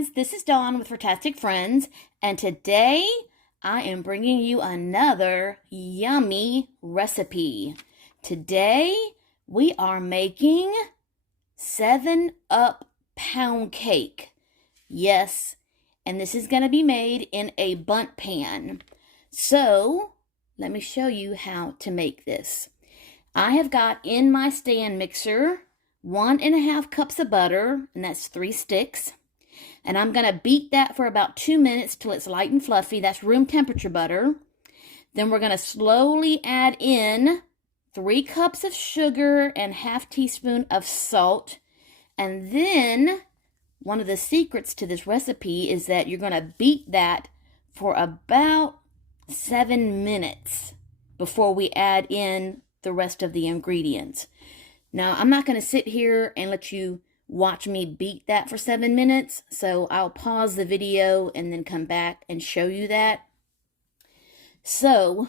guys, this is Dawn with Furtastic Friends, and today I am bringing you another yummy recipe. Today we are making 7-Up pound cake. Yes, and this is going to be made in a bundt pan. So, let me show you how to make this. I have got in my stand mixer 1.5 cups of butter, and that's 3 sticks. And I'm going to beat that for about 2 minutes till it's light and fluffy. That's room temperature butter. Then we're going to slowly add in 3 cups of sugar and ½ teaspoon of salt. And then one of the secrets to this recipe is that you're going to beat that for about 7 minutes before we add in the rest of the ingredients. Now, I'm not going to sit here and let you watch me beat that for 7 minutes, so I'll pause the video and then come back and show you that. So,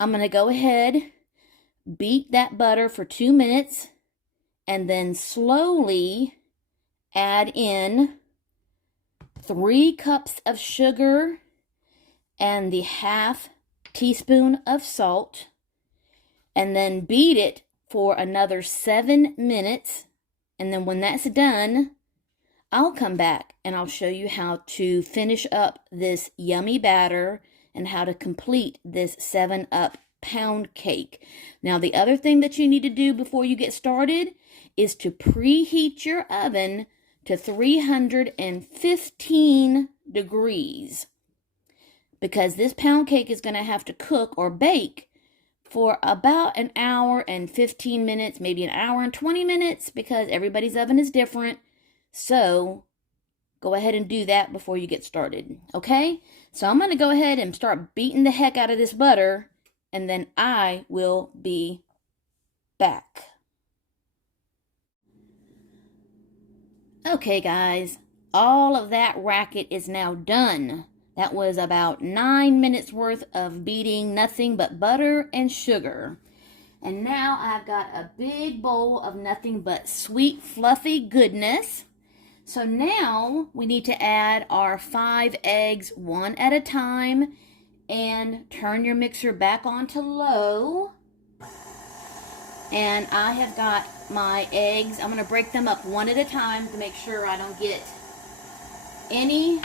I'm going to go ahead, beat that butter for 2 minutes, and then slowly add in 3 cups of sugar and the ½ teaspoon of salt, and then beat it for another 7 minutes. And then when that's done, I'll come back and I'll show you how to finish up this yummy batter and how to complete this 7-Up pound cake. Now, the other thing that you need to do before you get started is to preheat your oven to 315 degrees, because this pound cake is going to have to cook or bake for about 1 hour and 15 minutes, maybe 1 hour and 20 minutes, because everybody's oven is different. So go ahead and do that before you get started, okay? So I'm going to go ahead and start beating the heck out of this butter, and then I will be back. Okay, guys, all of that racket is now done. That was about 9 minutes worth of beating nothing but butter and sugar. And now I've got a big bowl of nothing but sweet, fluffy goodness. So now we need to add our 5 eggs one at a time, and turn your mixer back on to low. And I have got my eggs. I'm going to break them up one at a time to make sure I don't get any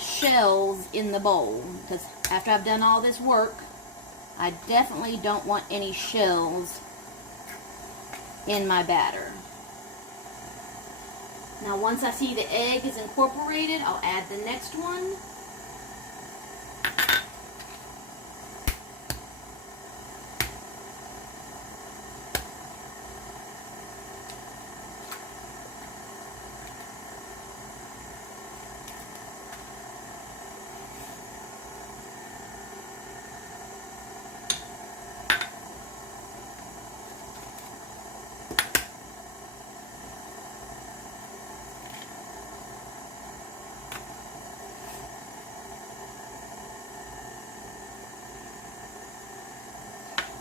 shells in the bowl, because after I've done all this work, I definitely don't want any shells in my batter. Now, once I see the egg is incorporated, I'll add the next one.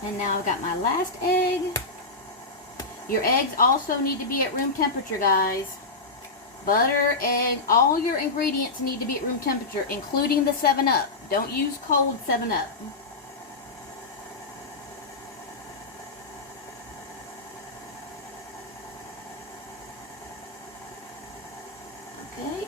And now I've got my last egg. Your eggs also need to be at room temperature, guys. Butter, egg, all your ingredients need to be at room temperature, including the 7-Up. Don't use cold 7-Up. Okay.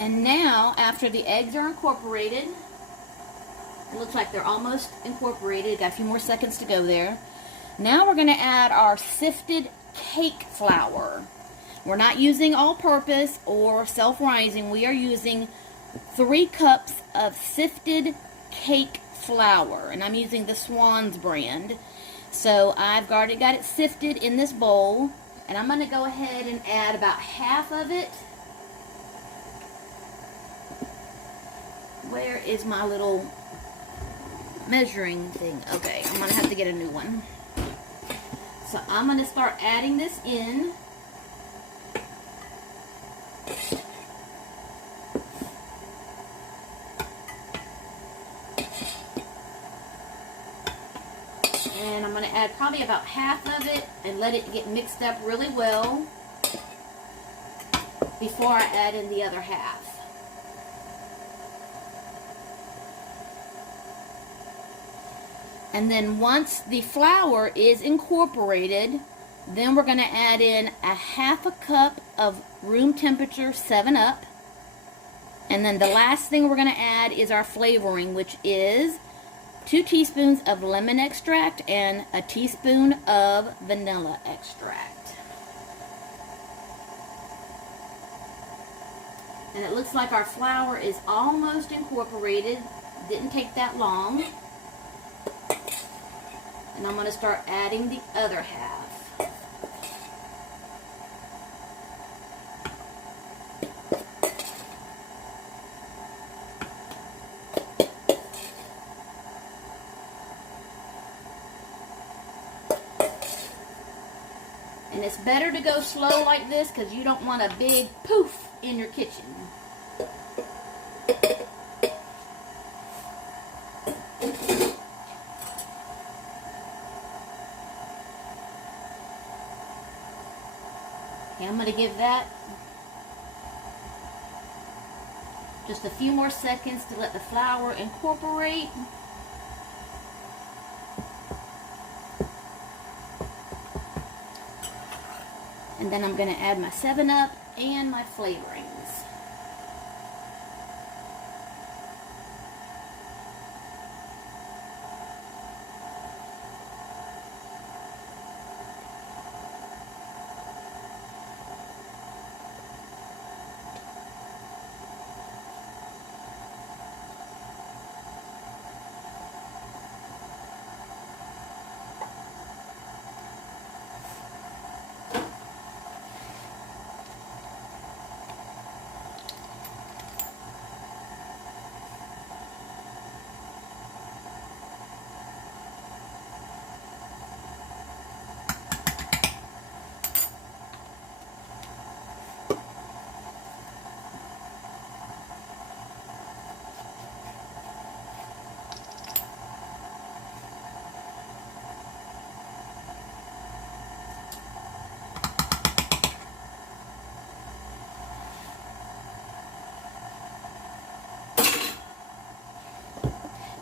And now, after the eggs are incorporated, it looks like they're almost incorporated. Got a few more seconds to go there. Now we're going to add our sifted cake flour. We're not using all-purpose or self-rising. We are using 3 cups of sifted cake flour. And I'm using the Swan's brand. So I've already got it sifted in this bowl. And I'm going to go ahead and add about half of it. Where is my little measuring thing? Okay, I'm going to have to get a new one. So I'm going to start adding this in. And I'm going to add probably about half of it and let it get mixed up really well before I add in the other half. And then once the flour is incorporated, then we're going to add in a half a cup of room temperature 7-Up. And then the last thing we're going to add is our flavoring, which is 2 teaspoons of lemon extract and a teaspoon of vanilla extract. And it looks like our flour is almost incorporated. Didn't take that long. And I'm going to start adding the other half. And it's better to go slow like this because you don't want a big poof in your kitchen. Okay, I'm going to give that just a few more seconds to let the flour incorporate. And then I'm going to add my 7-Up and my flavorings.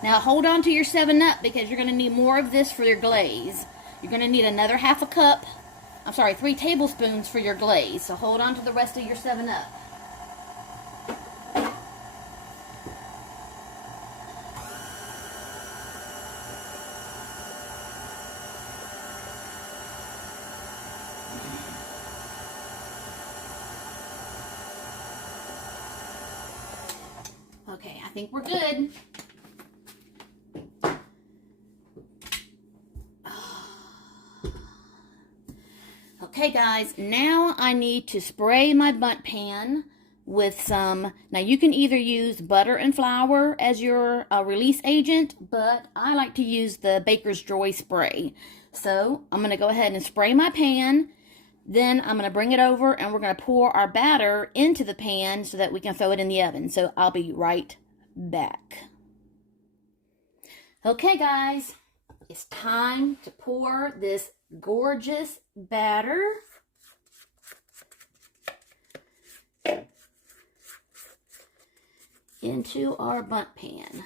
Now hold on to your 7-Up because you're going to need more of this for your glaze. You're going to need another half a cup, 3 tablespoons for your glaze. So hold on to the rest of your 7-Up. Okay, I think we're good. Okay guys, now I need to spray my bundt pan with some, now you can either use butter and flour as your release agent, but I like to use the Baker's Joy spray. So I'm going to go ahead and spray my pan, then I'm going to bring it over and we're going to pour our batter into the pan so that we can throw it in the oven. So I'll be right back. Okay guys, it's time to pour this gorgeous batter into our bundt pan.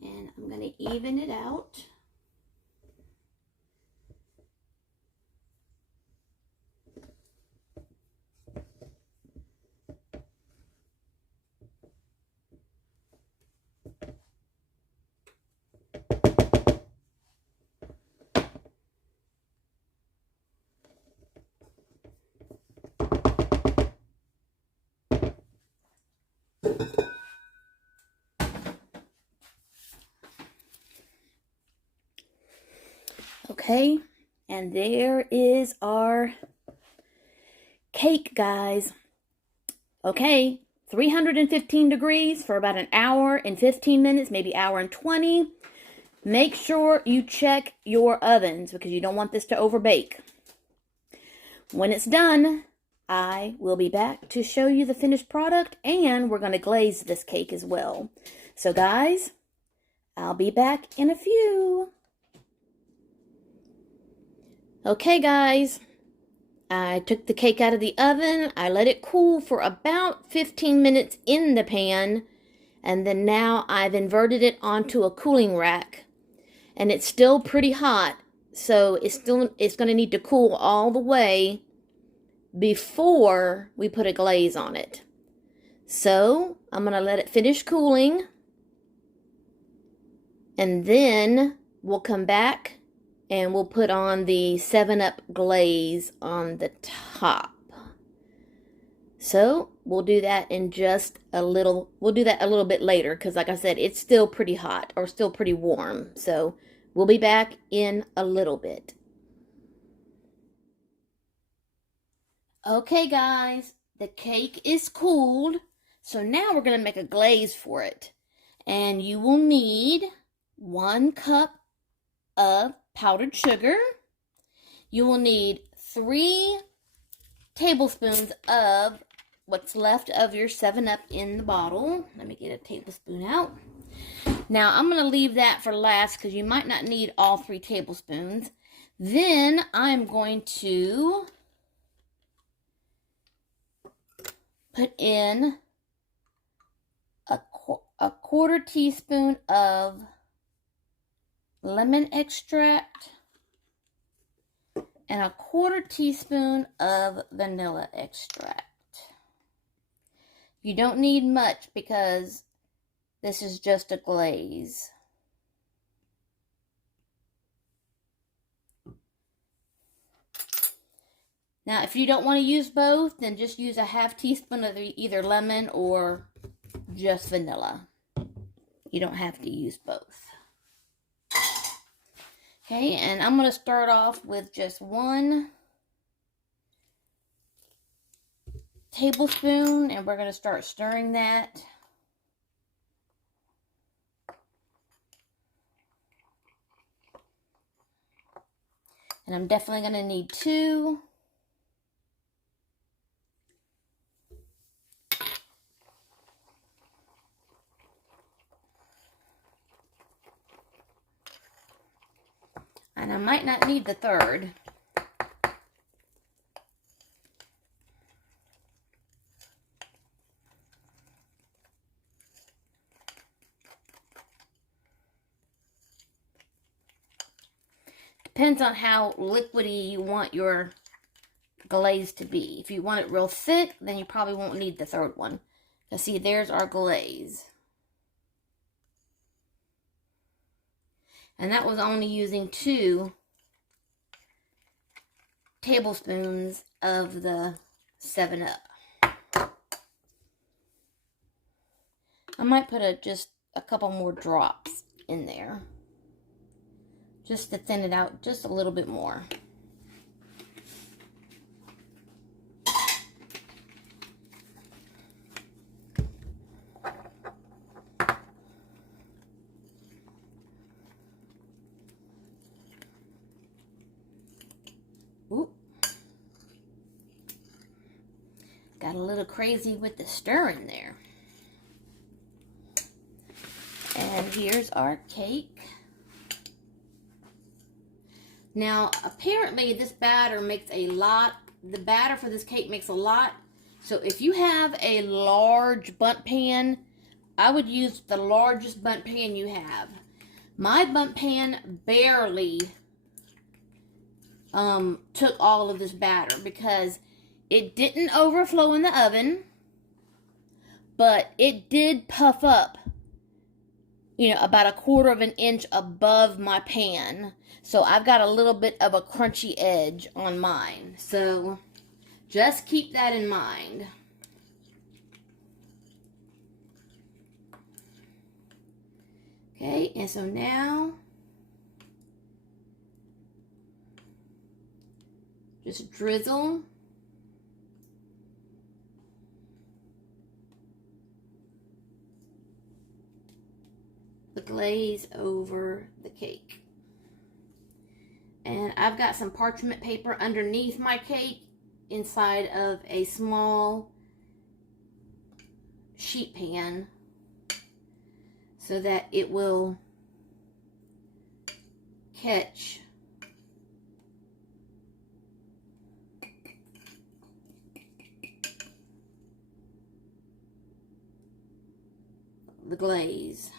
And I'm going to even it out. Okay, and there is our cake, guys. Okay, 315 degrees for about an hour and 15 minutes, maybe hour and 20. Make sure you check your ovens because you don't want this to overbake. When it's done, I will be back to show you the finished product, and we're going to glaze this cake as well. So guys, I'll be back in a few. Okay guys, I took the cake out of the oven. I let it cool for about 15 minutes in the pan, and then now I've inverted it onto a cooling rack. And it's still pretty hot, so it's going to need to cool all the way before we put a glaze on it. So I'm going to let it finish cooling, and then we'll come back and we'll put on the 7-Up glaze on the top. So we'll do that in just a little, we'll do that a little bit later because like I said, it's still pretty hot or still pretty warm. So we'll be back in a little bit. Okay guys, the cake is cooled. So now we're going to make a glaze for it. And you will need 1 cup of powdered sugar. You will need 3 tablespoons of what's left of your 7-Up in the bottle. Let me get a tablespoon out. Now I'm going to leave that for last because you might not need all 3 tablespoons. Then I'm going to put in a quarter teaspoon of lemon extract and a quarter teaspoon of vanilla extract. You don't need much because this is just a glaze. Now, if you don't want to use both, then just use a half teaspoon of either lemon or just vanilla. You don't have to use both. Okay, and I'm going to start off with just 1 tablespoon, and we're going to start stirring that. And I'm definitely going to need 2. And I might not need the 3rd. Depends on how liquidy you want your glaze to be. If you want it real thick, then you probably won't need the 3rd one. Now see, there's our glaze. And that was only using 2 tablespoons of the 7-Up. I might put just a couple more drops in there, just to thin it out just a little bit more. Oop. Got a little crazy with the stirring there. And here's our cake. Now, apparently this batter makes a lot. The batter for this cake makes a lot. So if you have a large bundt pan, I would use the largest bundt pan you have. My bundt pan barely took all of this batter because it didn't overflow in the oven, but it did puff up, you know, about 1/4 of an inch above my pan. So I've got a little bit of a crunchy edge on mine. So just keep that in mind. Okay, and so now Just drizzle the glaze over the cake. And I've got some parchment paper underneath my cake inside of a small sheet pan so that it will catch the glaze.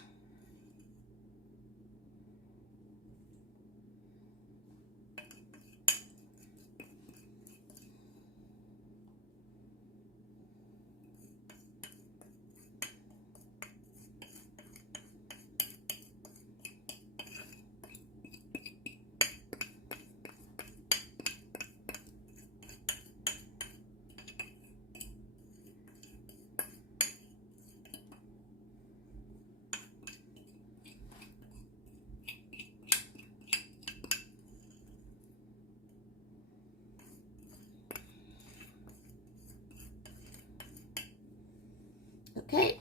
Okay,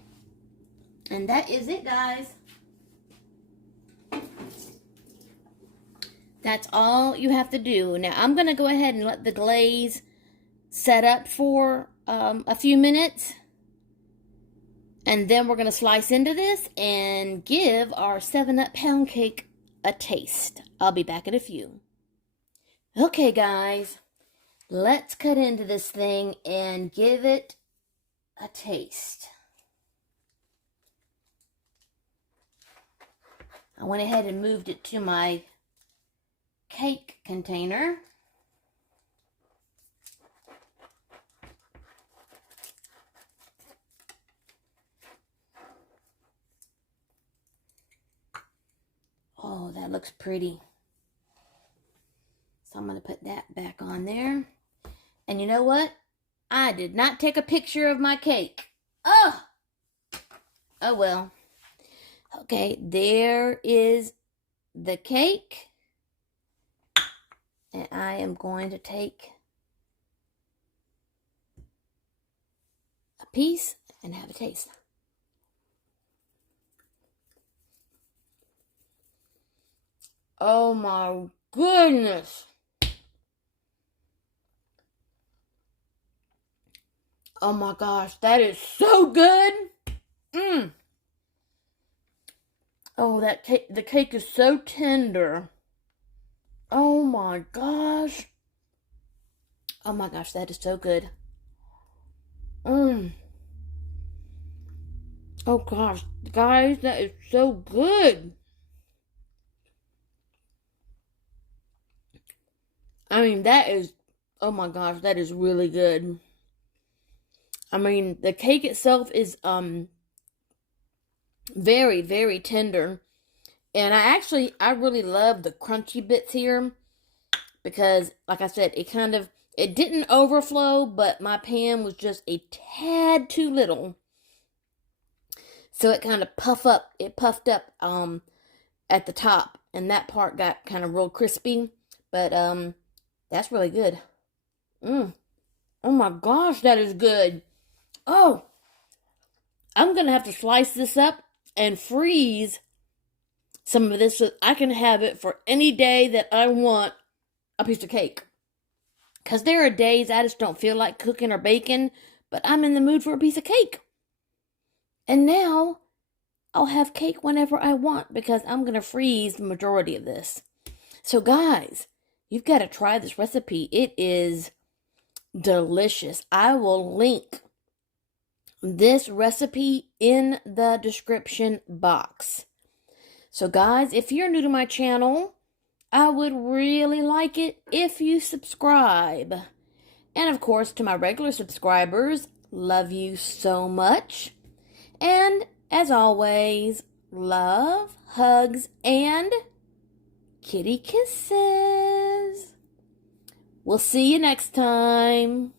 and that is it, guys. That's all you have to do. Now, I'm going to go ahead and let the glaze set up for a few minutes. And then we're going to slice into this and give our 7-Up pound cake a taste. I'll be back in a few. Okay, guys, let's cut into this thing and give it a taste. I went ahead and moved it to my cake container. Oh, that looks pretty. So I'm going to put that back on there. And you know what? I did not take a picture of my cake. Oh! Oh well. Okay, there is the cake. And I am going to take a piece and have a taste. Oh my goodness. Oh my gosh, that is so good. Oh, that cake, the cake is so tender. Oh my gosh. Oh my gosh, that is so good. Oh gosh, guys, that is so good. I mean, that is, oh my gosh, that is really good. I mean, the cake itself is very, very tender. And I really love the crunchy bits here because, like I said, it didn't overflow, but my pan was just a tad too little. So it kind of puffed up at the top, and that part got kind of real crispy, but that's really good. Oh my gosh, that is good. Oh, I'm gonna have to slice this up and freeze some of this so I can have it for any day that I want a piece of cake. Because there are days I just don't feel like cooking or baking, but I'm in the mood for a piece of cake. And now I'll have cake whenever I want because I'm going to freeze the majority of this. So guys, you've got to try this recipe. It is delicious. I will link this recipe in the description box. So guys, if you're new to my channel, I would really like it if you subscribe. And of course, to my regular subscribers, love you so much. And as always, love, hugs, and kitty kisses. We'll see you next time.